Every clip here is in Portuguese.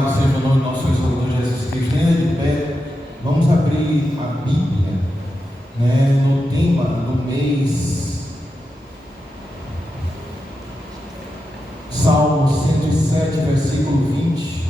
Seja o nome do nosso Salvador Jesus Cristo. Ainda de pé, vamos abrir a Bíblia, no tema do mês, Salmo 107, versículo 20.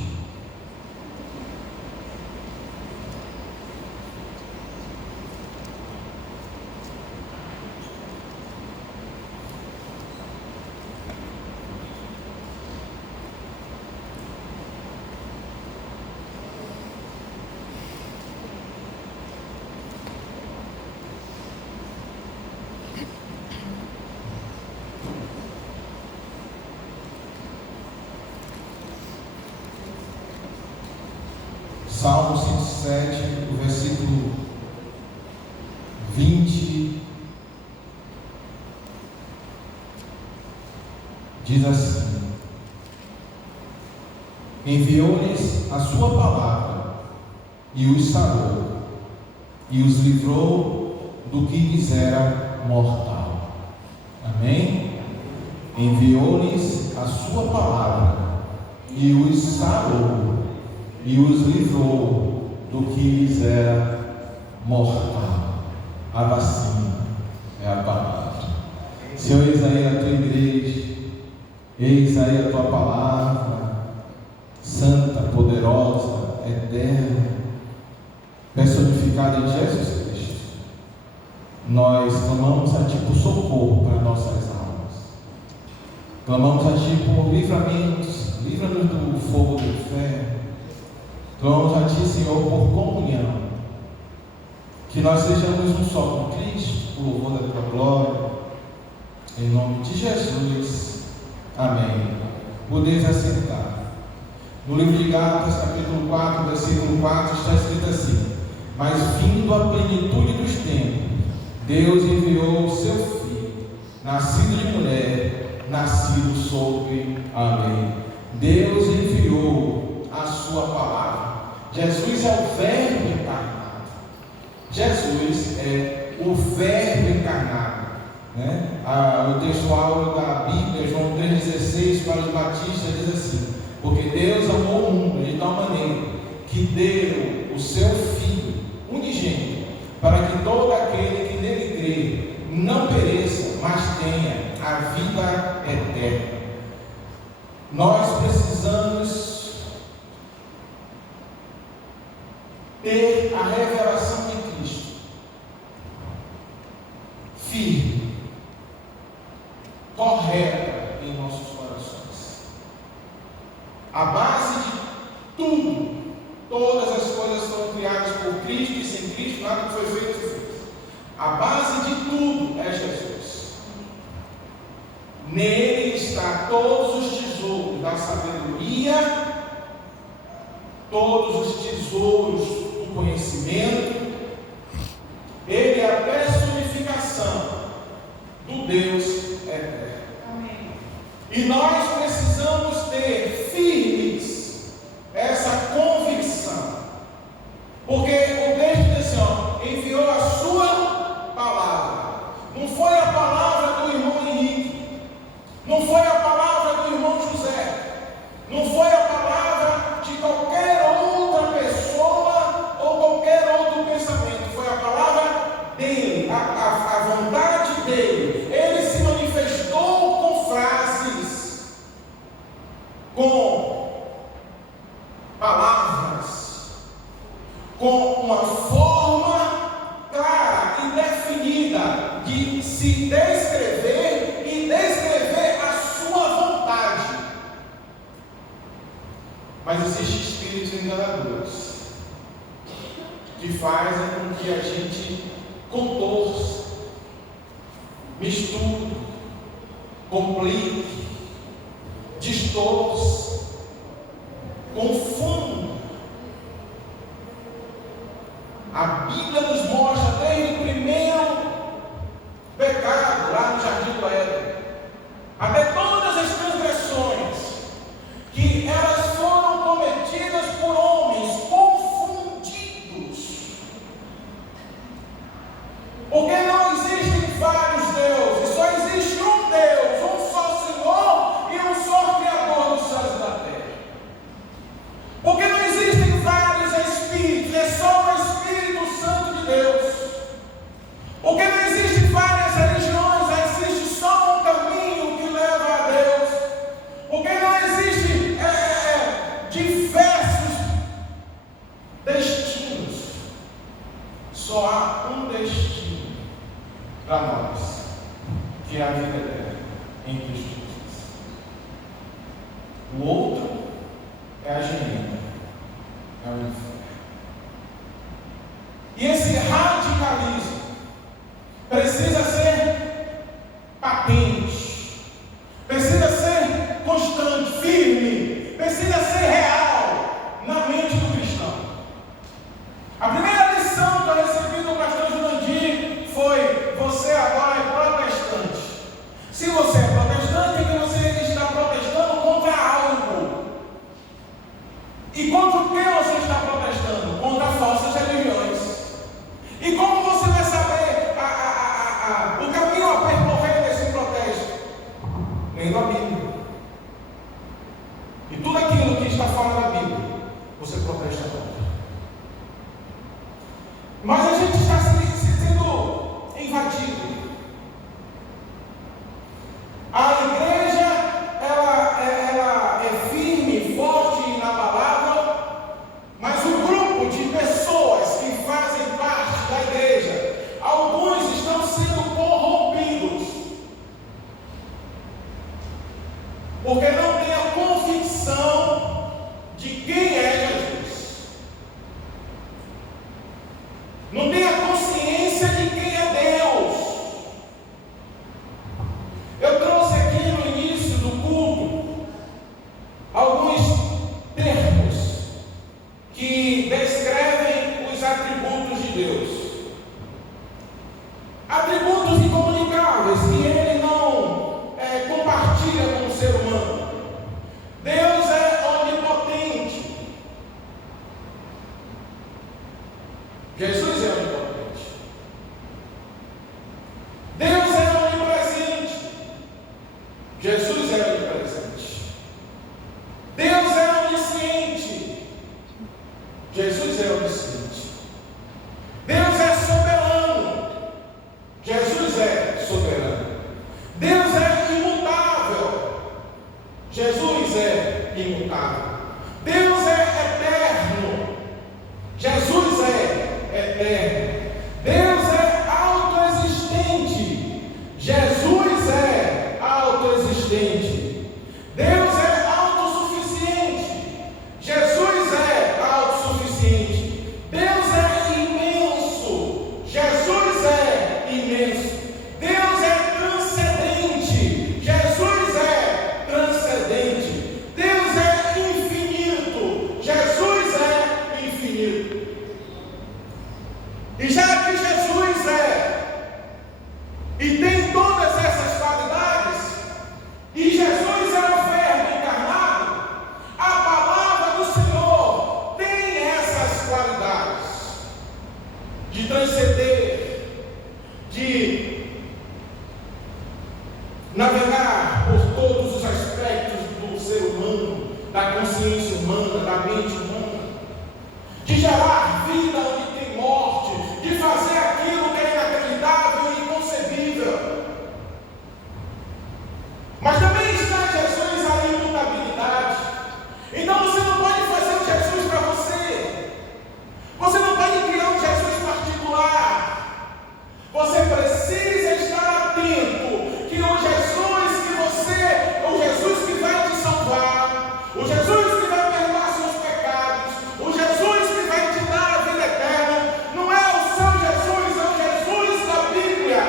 Salmo 107, o versículo 20, diz assim: enviou-lhes a sua palavra e os sarou, e os livrou do que lhes era mortal. Amém? Enviou-lhes a sua palavra e os sarou, e os livrou do que lhes era mortal. A vacina é a palavra. Senhor, eis aí a tua igreja, eis aí a tua palavra, santa, poderosa, eterna, personificada em Jesus Cristo. Nós clamamos a ti por socorro para nossas almas, clamamos a ti por livramentos, livra-nos do fogo do inferno. Clamamos a ti, Senhor, por comunhão, que nós sejamos um só com Cristo, por louvor da tua glória, em nome de Jesus, amém. Podeis assentar. No livro de Gálatas, capítulo 4, versículo 4, está escrito assim: mas vindo a plenitude dos tempos, Deus enviou o seu Filho, nascido de mulher, nascido sob a lei. Deus enviou a sua palavra. Jesus é o Verbo encarnado. Jesus é o Verbo encarnado. O texto áureo da Bíblia, João 3,16, para os batistas, diz assim: porque Deus amou o mundo de tal maneira que deu o seu Filho unigênito, para que todo aquele que nele crê não pereça, mas tenha a vida eterna. Nós precisamos ter a revelação de Cristo firme, correta em nossos corações. A base de tudo, todas as coisas foram criadas por Cristo, e sem Cristo nada que foi feito. A base de tudo é Jesus. Nele está todos os tesouros da sabedoria, todos os tesouros do conhecimento. Ele é a personificação do Deus eterno. Amém. E nós precisamos ter firmes essa convicção, porque o texto diz assim: enviou a sua palavra. Não foi a palavra do irmão Henrique, não foi a palavra do irmão José, não foi a palavra de qualquer outra pessoa ou qualquer outro pensamento. Foi a palavra dele, a vontade dele. Ele se manifestou com frases, com palavras, com uma forma clara e definida de se descrever e descrever a sua vontade. Mas existem espíritos enganadores que fazem com que a gente contorça, misture, complique, distorça, confunda. A Bíblia nos mostra desde o primeiro pecado lá no Jardim do Éden, até todas as transgressões que elas foram cometidas por homens confundidos. Porque não existem vários deuses, só existe um Deus, um só Senhor e um só Criador dos céus e da terra. genuína. É o inferno. E esse radicalismo precisa ser patente, precisa ser constante, firme, precisa ser real na mente do cristão. A primeira lição que eu recebi do pastor Jurandir foi: você agora é protestante. Se você é protestante, é que você está protestando contra algo. E contra o que você está protestando? Contra falsas religiões. E como você vai saber o caminho a percorrer desse protesto? Lendo a Bíblia. E tudo aquilo que está fora da Bíblia, você protesta contra. Mas a gente está sendo invadido. A igreja, ela é firme, forte e inabalável, mas o grupo de pessoas que fazem parte da igreja, alguns estão sendo corrompidos, porque não têm a convicção de quem é Jesus, não tem a consciência de quem é Deus. Eu trouxe aqui no início do culto alguns termos que descrevem os atributos de Deus. Atributos incomunicáveis que ele não compartilha com o ser humano. Deus é onipotente. Jesus é onipotente. Deus é onipresente. Jesus é onipresente. Deus é onisciente. Jesus é onisciente. Deus é soberano. Jesus é soberano. Deus é imutável. Jesus é imutável. Deus é eterno. Jesus é eterno. Deus é autoexistente. Jesus é autoexistente. Deus é autossuficiente. Jesus é autossuficiente. Deus é imenso. Jesus é imenso. Deus é transcendente. Jesus é transcendente. Deus é infinito. Jesus é infinito. E já que Jesus e tem todas essas qualidades, e Jesus é o Verbo encarnado, a palavra do Senhor tem essas qualidades de transcender, de navegar por todos os aspectos do ser humano, da consciência humana, da mente humana, de gerar vida onde tem morte, de fazer aquilo que é inacreditável e inconcebível. Mas também está em Jesus a imutabilidade. Então você não pode fazer um Jesus para você. Você não pode criar um Jesus particular. Você precisa estar atento que o Jesus que vai te salvar, o Jesus que vai perdoar seus pecados, o Jesus que vai te dar a vida eterna, não é o seu Jesus, é o Jesus da Bíblia.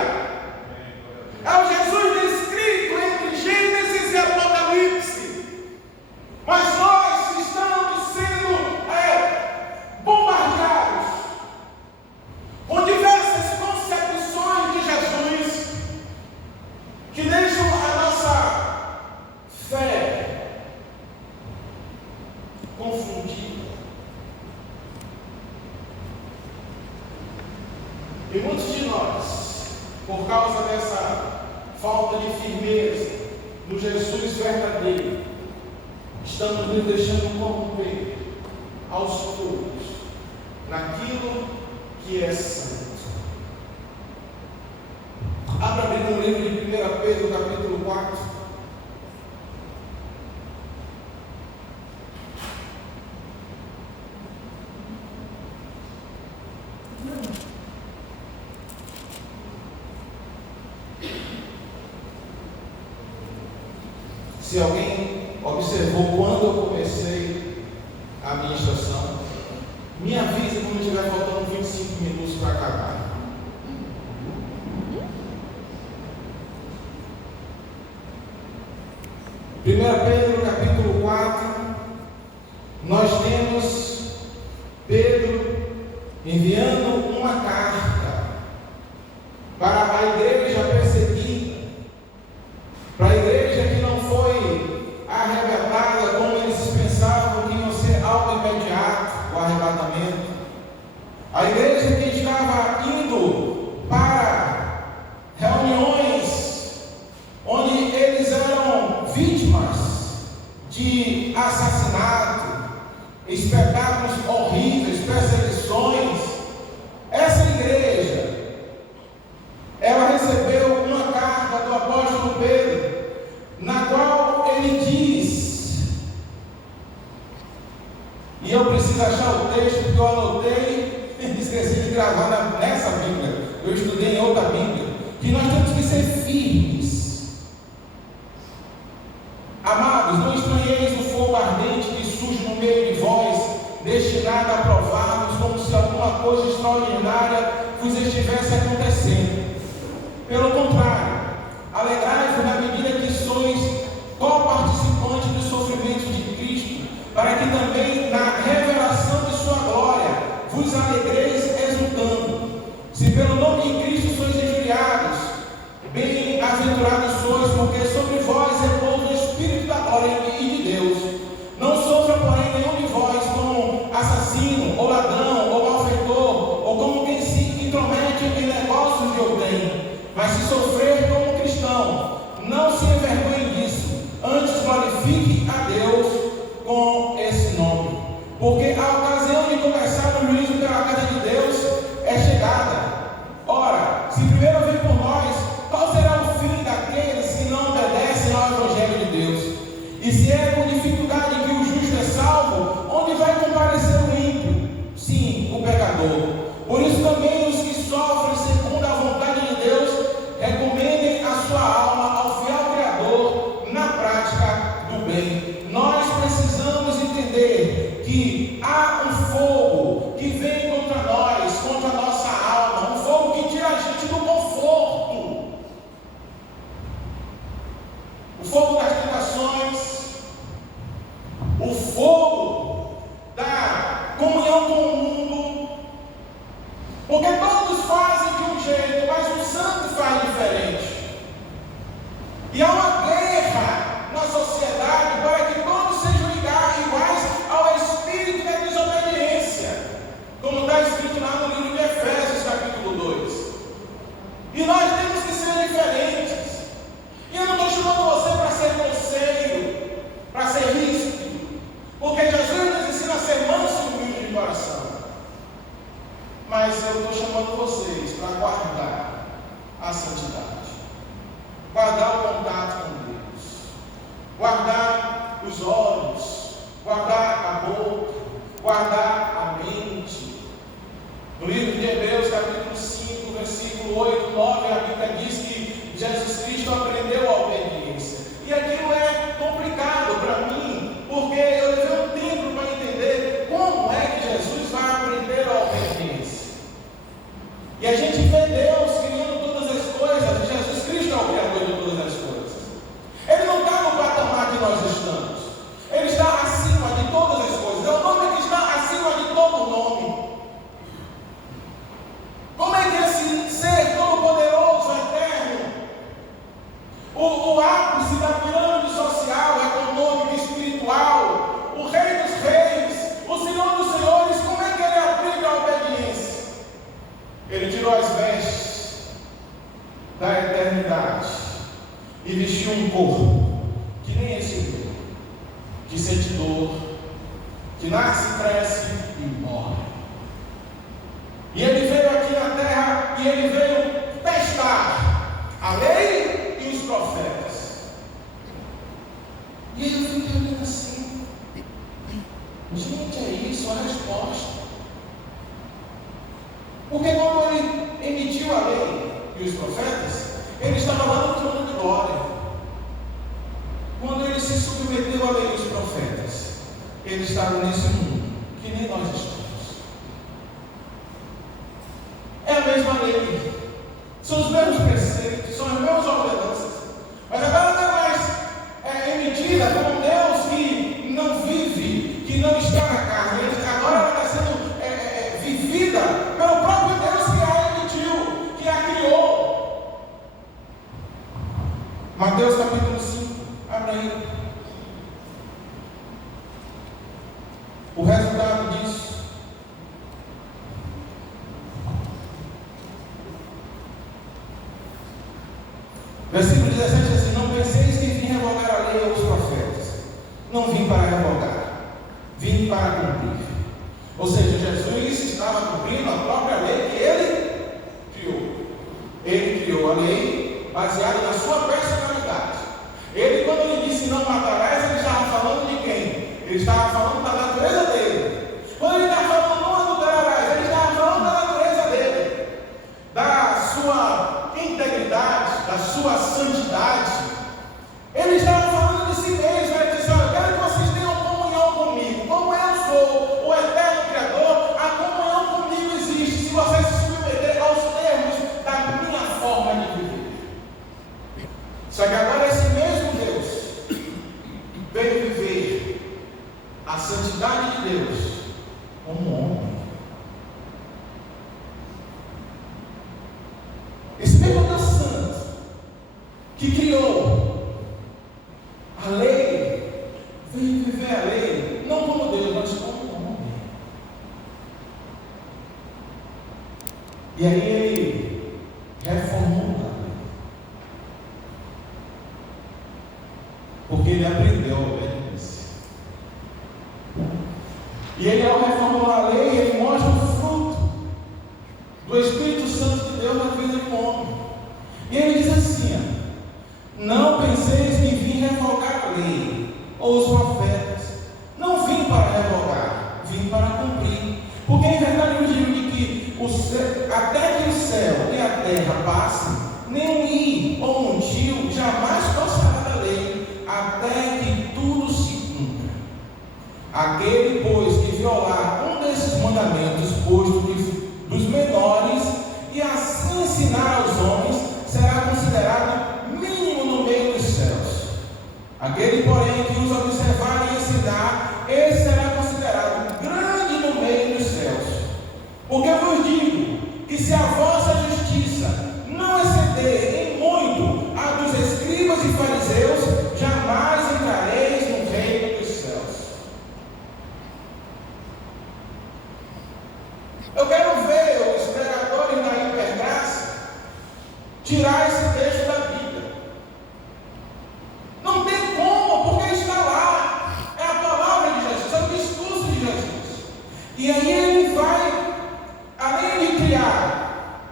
É o Jesus descrito entre Gênesis e Apocalipse. Mas nós estamos sendo bombardeados com diversas concepções de Jesus que deixam a nossa fé confundida. E muitos de nós, por causa dessa falta de firmeza no Jesus verdadeiro, estamos nos deixando corromper aos poucos naquilo que é santo. Abra bem no livro de 1 Pedro, capítulo 4. Se alguém observou quando eu comecei faltando 25 minutos para acabar. Primeiro Pedro, capítulo 4, nós temos Pedro enviando uma carta para a igreja perseguida, para a igreja que não foi arrebatada como eles pensavam que ia ser algo imediato, o arrebatamento. A igreja que estava indo para reuniões onde eles eram vítimas de assassinato, espetáculos horríveis, perseguições. Essa igreja, ela recebeu uma carta do apóstolo Pedro, na qual ele diz, e eu preciso achar o texto porque eu anotei e esqueci de gravar nessa Bíblia, eu estudei em outra Bíblia, que nós temos que ser firmes. Amados, não estranheis o fogo ardente que surge no meio de vós, destinado a provar-vos como se alguma coisa extraordinária vos estivesse acontecendo. Pelo contrário, alegrai-vos na medida que sois co-participantes dos sofrimentos de Cristo, para que também na revelação de sua glória vos alegreis exultando. Se pelo nome de Cristo sois injuriados, bem-aventurados sois, porque sobre vós repousa o Espírito da glória e de Deus. Não sofra, porém, nenhum de vós como assassino, ou ladrão, ou malfeitor, ou como quem se intromete em negócios de outrem. Mas se sofrer como cristão, não se envergonhe disso, antes glorifique a Deus com esse nome. Porque a ocasião de começar o juízo pela casa de Deus é chegada. Ora, se primeiro vem por nós, qual será o fim daqueles que não obedecem ao Evangelho de Deus? E se é com dificuldade que o justo é salvo, onde vai comparecer o ímpio? Sim, o pecador. Por isso também os que sofrem segundo a vontade de Deus, recomendem a sua alma ao fiel Criador na prática do bem. Nós precisamos entender que há um fogo que vem contra nós, contra a nossa alma, um fogo que tira a gente do conforto, o fogo das tentações, o fogo da comunhão com o mundo, porque todos fazem de um jeito, mas o santo faz diferente. E há uma guerra na sociedade para que todos sejam iguais ao espírito da desobediência, como está escrito lá no livro de Efésios, capítulo 2. E nós temos que ser diferentes. E eu não estou chamando você para ser grosseiro, para ser ríspido, porque Jesus nos ensina a ser manso e humilde de coração. Mas eu estou chamando vocês para guardar a santidade, guardar o contato com Deus, guardar os olhos, guardar a boca, guardar a mente. No livro de Hebreus, capítulo 5, versículo 8, 9, a Bíblia diz que Jesus Cristo aprendeu a obediência. E aquilo é complicado para mim, porque eu levei um tempo para entender como é que Jesus vai aprender a obediência. E a gente vê Deus criando todas as coisas, e Jesus Cristo é o Criador de todas as coisas. Ele não está no patamar que nós estamos. Ele está acima de todas as coisas. É o nome que está acima de todo nome. Como é que esse ser todo-poderoso, eterno, o ápice da pirâmide social, econômica, espiritual, o Rei dos Reis, o Senhor dos Senhores, como é que ele aplica a obediência? Ele tirou as vestes da eternidade e vestiu um corpo que nem esse meu, que sente dor, que nasce, cresce e morre. E ele veio aqui na terra e ele veio testar a lei e os profetas. E ele fica olhando assim: gente, é isso a resposta. Porque quando ele emitiu a lei e os profetas, ele estava lá no trono de glória. Quando ele se submeteu à lei e os profetas, ele estava nesse mundo que nem nós estamos. lei, são os mesmos preceitos, são as mesmas ordenanças, mas agora não é mais emitida por um Deus que não vive, que não está na carne. Agora ela está sendo vivida pelo próprio Deus que a emitiu, que a criou. Mateus capítulo 5, abre aí. O resultado disso. Versículo 17 diz assim: não penseis que vim revogar a lei ou os profetas. Não vim para revogar, vim para cumprir. Ou seja, Jesus estava cumprindo a própria lei que ele criou. Ele criou a lei baseada na sua personalidade. Ele, quando ele disse não matarás, ele estava falando de quem? Ele estava falando da natureza dele. Quando ele estava falando não adulterarás, ele estava falando da natureza dele, da sua integridade, da sua santidade. Ele estava falando de si mesmo. Ele disse: olha, eu quero que vocês tenham comunhão comigo. Como eu sou o eterno Criador, a comunhão comigo existe se vocês se submeterem aos termos da minha forma de viver. Só que agora esse mesmo Deus veio viver a santidade de Deus como homem. Esse mesmo Deus santo que criou a lei, veio viver a lei, não como Deus, mas como homem. E aí ele reformou a lei, porque ele aprendeu a obediência. E ele, ao reformular a lei, ele mostra o fruto do Espírito Santo de Deus na vida de um homem. E ele diz assim: não penseis que vim revogar a lei ou os profetas. Não vim para revogar, vim para cumprir. Porque em verdade eu digo de que até que o céu e a terra passem, nem um i ou um tio jamais passará da lei, até que tudo se cumpra. Aquele, pois, que violar um desses mandamentos postos dos menores e assim ensinar aos homens, será considerado mínimo no meio dos céus. Aquele, porém, que os observar e ensinar, esse será considerado grande no meio dos céus. Porque eu vos digo que se a vossa justiça não exceder em muito a dos escribas e fariseus, jamais entrareis no reino dos céus. Eu quero ver os pregadores da hipergraça tirar esse texto da Bíblia. Não tem como, porque está lá. É a palavra de Jesus, é o discurso de Jesus. E aí ele vai, além de criar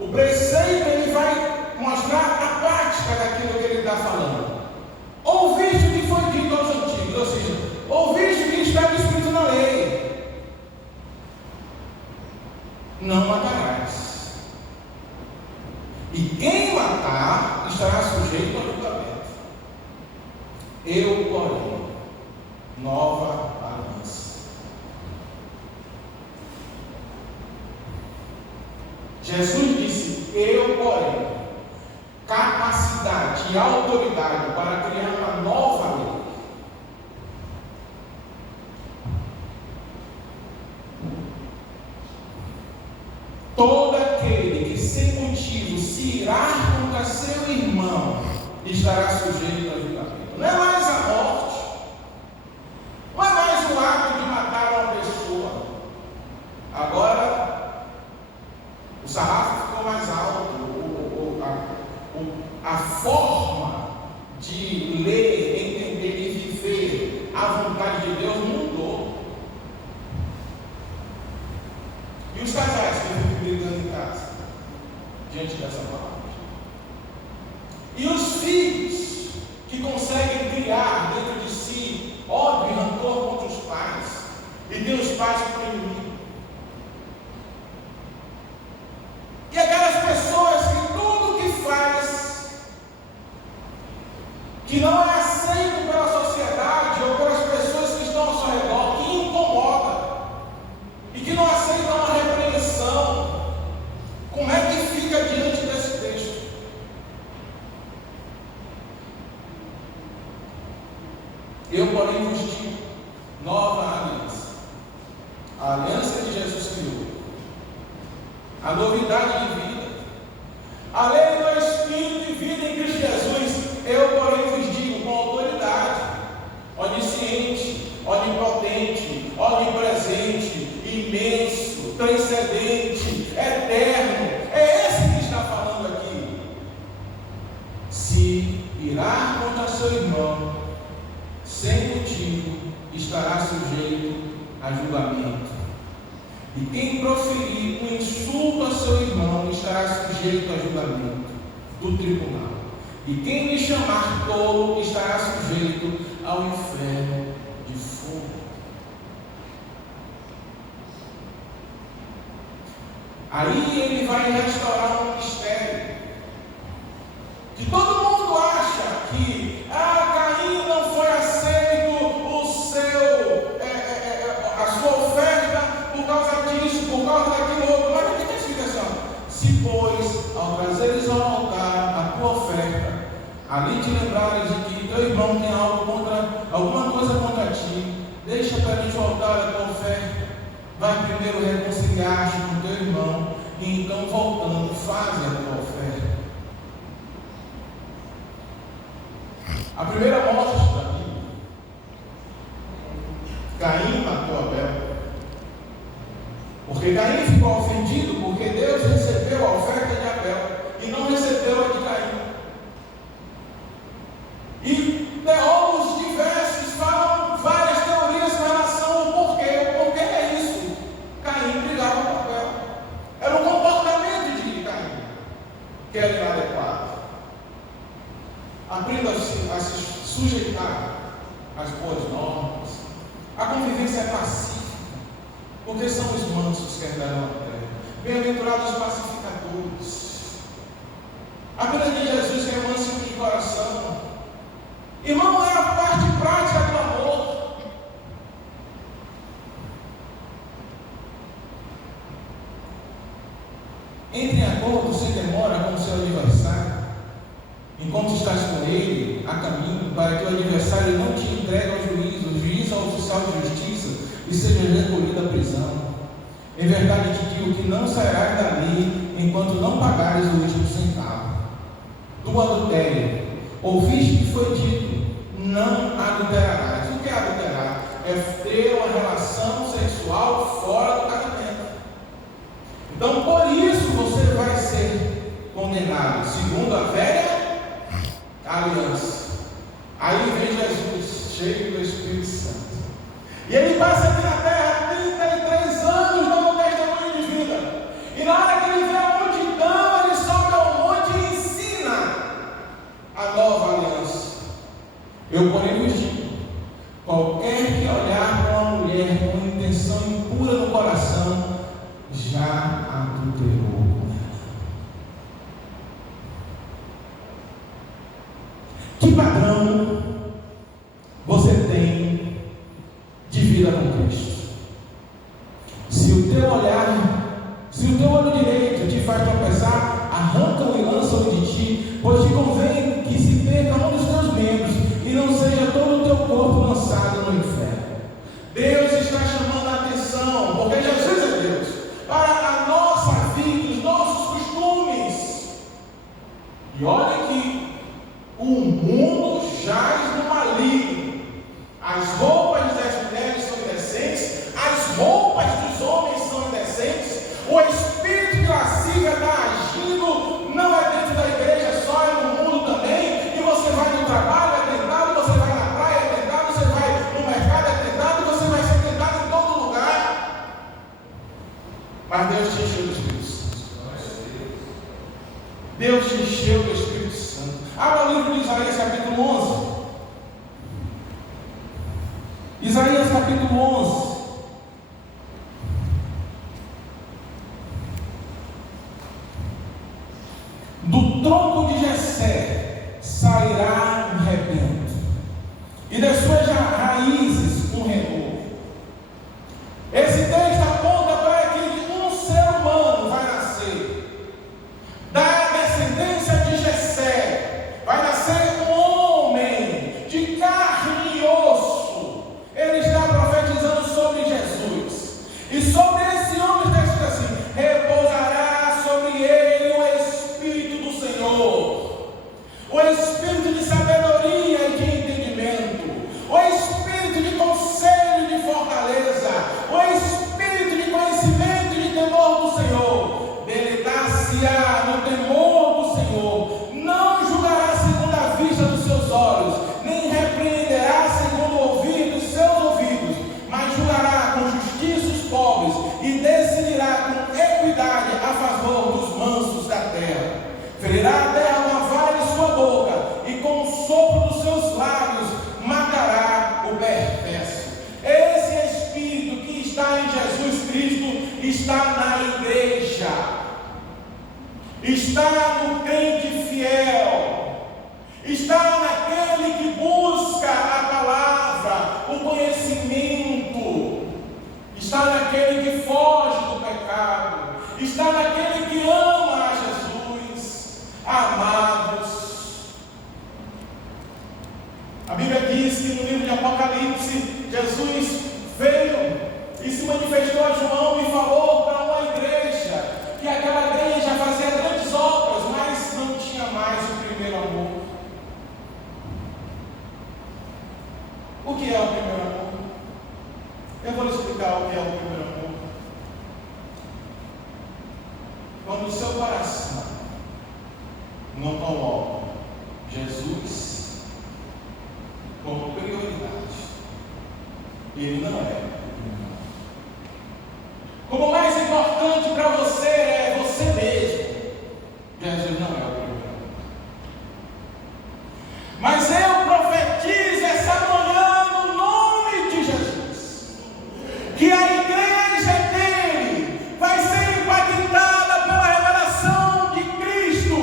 o preceito, ele vai mostrar a prática daquilo que ele está falando. Ouviste o que foi dito aos antigos, ou seja, ouviste o que está escrito na lei. Não matarás. E quem matar estará sujeito ao julgamento. Eu, porém, nova aliança. Jesus disse: eu, porém, capacidade e autoridade para criar uma nova lei. Todo aquele que sem motivo se irar contra seu irmão estará sujeito a julgamento. Não é mais a morte, não é mais o ato de matar uma pessoa. Agora o sarrafo ficou mais alto, a forma de ler, entender e viver a vontade de Deus mudou. E os casais que ficam brigando em casa diante dessa palavra? E os filhos que conseguem criar dentro de si ódio e rancor contra os pais, e tem os pais como inimigo? E aquelas pessoas que tudo que faz, que não é aceito pela sociedade ou pelas pessoas que estão ao seu redor, que incomoda e que não aceitam uma repreensão, como é que a aliança que Jesus criou, a novidade de vida, a lei do Espírito de vida em Cristo Jesus, eu, porém, vos digo com autoridade, onisciente, onipotente, onipresente, imenso, transcendente, eterno, é esse que está falando aqui. Se irá contra seu irmão sem motivo, estará sujeito a julgamento. E quem proferir um insulto a seu irmão estará sujeito a julgamento do tribunal. E quem lhe chamar tolo estará sujeito ao inferno de fogo. Aí ele vai restaurar um mistério que todo mundo acha que Caim não foi aceito a sua oferta por causa disso, por causa daquilo outro. Mas aqui está a explicação. Se, pois, ao trazeres ao altar a tua oferta, ali te lembrares de que teu irmão tem alguma coisa contra ti, deixa perante o altar a tua oferta, vai primeiro reconciliar-te com teu irmão, e então voltando, faz a tua oferta. A primeira morte da Bíblia, Caim matou Abel, porque Caim ficou ofendido, porque Deus recebeu a oferta de Abel e não recebeu a de Caim. E teólogos diversos falam várias teorias com relação ao porquê. O porquê é isso? Caim brigava com Abel. Era o comportamento de Caim que era inadequado. Aprenda a se sujeitar às boas normas. A convivência é pacífica, porque são os mansos que herdarão a terra. Bem-aventurados os pacificadores. Aprenda de Jesus que é manso de coração. Irmão, é a parte prática do amor. Entre em acordo sem demora com o seu adversário, enquanto estás com ele a caminho, para que o adversário não te entregue ao juiz ao oficial de justiça, e seja recolhido à prisão. Em verdade te digo que não sairás dali enquanto não pagares o último centavo. Do adultério, ouviste que foi dito: não adulterarás. O que é adulterar? É ter uma relação sexual fora do casamento. Então, por isso você vai ser condenado segundo a velha aliança. Aí vem Jesus, cheio do Espírito Santo, e ele passa aqui na terra 33 anos dando testemunho de vida. E na hora que ele vê a multidão, ele sobe ao monte e ensina a nova aliança. Eu, porém, vos digo: qualquer que olhar para uma mulher com intenção impura no coração, já adulterou com ela. Que padrão você tem de vida com Cristo? Se o teu olho direito te faz tropeçar, arranca-o e lança-o de ti, pois te convém que se perca um dos teus membros e não seja todo o teu corpo lançado no inferno. Deus está chamando a atenção, porque Jesus é Deus, para a nossa vida, os nossos costumes. E olha que o mundo jaz no maligno. As roupas das mulheres são indecentes, as roupas dos homens são indecentes, o espírito de lascívia está agindo, não é dentro da igreja só, é no mundo também. E você vai no trabalho, é tentado, você vai na praia, é tentado, você vai no mercado, é tentado, você vai ser tentado em todo lugar. Mas Deus te encheu do Espírito Santo. Deus te encheu do Espírito Santo. Abra o livro de Isaías, capítulo 11. Isaías, capítulo 11. Do tronco de Jessé sairá um rebento, e das suas raízes um renovo. Esse texto aponta para que um ser humano vai nascer da descendência de Jessé, vai nascer um homem de carne e osso. Ele está profetizando sobre está em Jesus Cristo está na igreja, está no crente fiel, está naquele que busca a palavra, o conhecimento, está naquele que foge do pecado, está naquele que ama a Jesus. Amados, a Bíblia diz que no livro de Apocalipse, Jesus veio e se manifestou a João e falou para uma igreja, que aquela igreja fazia grandes obras, mas não tinha mais o primeiro amor. O que é o primeiro amor? Eu vou lhe explicar o que é o primeiro amor. Quando o seu coração não coloca Jesus como prioridade, ele não é. Como mais importante para você é você mesmo, Jesus não é o primeiro. Mas eu profetizo essa manhã no nome de Jesus, que a igreja dele vai ser impactada pela revelação de Cristo.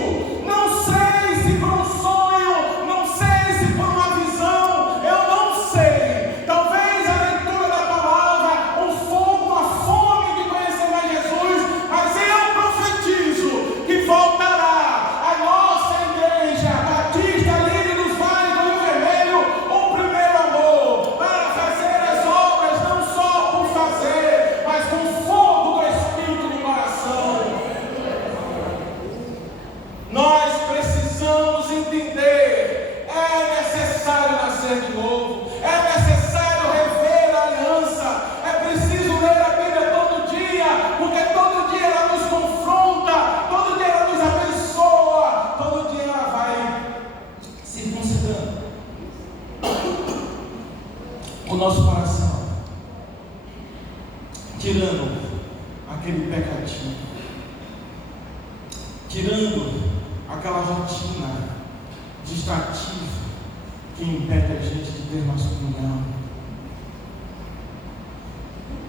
Não sei se por um sonho, não sei se por uma visão, eu não sei. Talvez a leitura da palavra, um fogo, uma fome de conhecer mais Jesus, mas eu profetizo que voltará a nossa igreja Batista Lírio dos Vales do Rio Vermelho, o primeiro amor, para fazer as obras não só por fazer, mas com fogo do Espírito no coração. Nós precisamos entender, é necessário nascer de novo, é necessário rever a aliança, é preciso ler a Bíblia todo dia, porque todo dia ela nos confronta, todo dia ela nos abençoa, todo dia ela vai circuncidando o nosso coração, tirando aquele pecadinho, tirando aquela rotina distrativa que impede a gente de ter mais comunhão.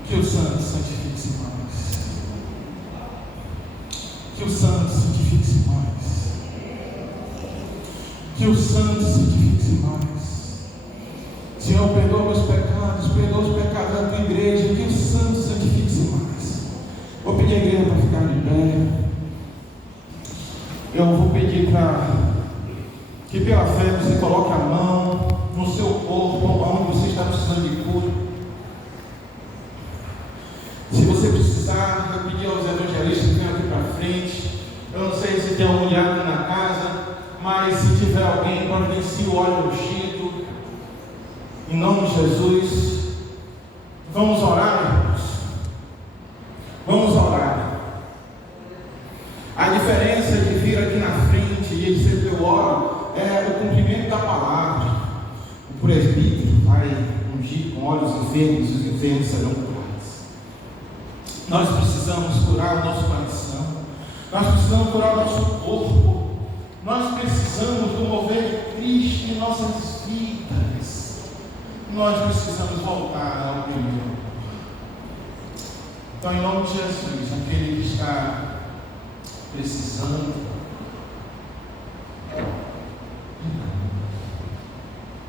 Que o santo santifique-se mais. Que o santo santifique-se mais. Que o santo santifique-se mais. Senhor, perdoa meus pecados, perdoa os pecados da tua igreja. Que o santo santifique-se mais. Vou pedir a igreja para ficar de pé. Eu vou pedir para que pela fé você coloque a mão no seu corpo, onde você está precisando de cura. Se você precisar, eu pedi aos evangelistas que venham aqui para frente. Eu não sei se tem algum diácono na casa, mas se tiver alguém, providencie o óleo ungido. Em nome de Jesus. Vamos orar, irmãos. Vamos orar. A diferença de vir aqui na frente e receber o óleo é o cumprimento da palavra. O presbítero vai ungir com óleos enfermos, os enfermos serão curados. Nós precisamos curar o nosso coração, nós precisamos curar o nosso corpo, nós precisamos do mover de Cristo em nossas vidas. Nós precisamos voltar ao primeiro. Então, em nome de Jesus, aquele que está precisando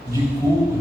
de cura,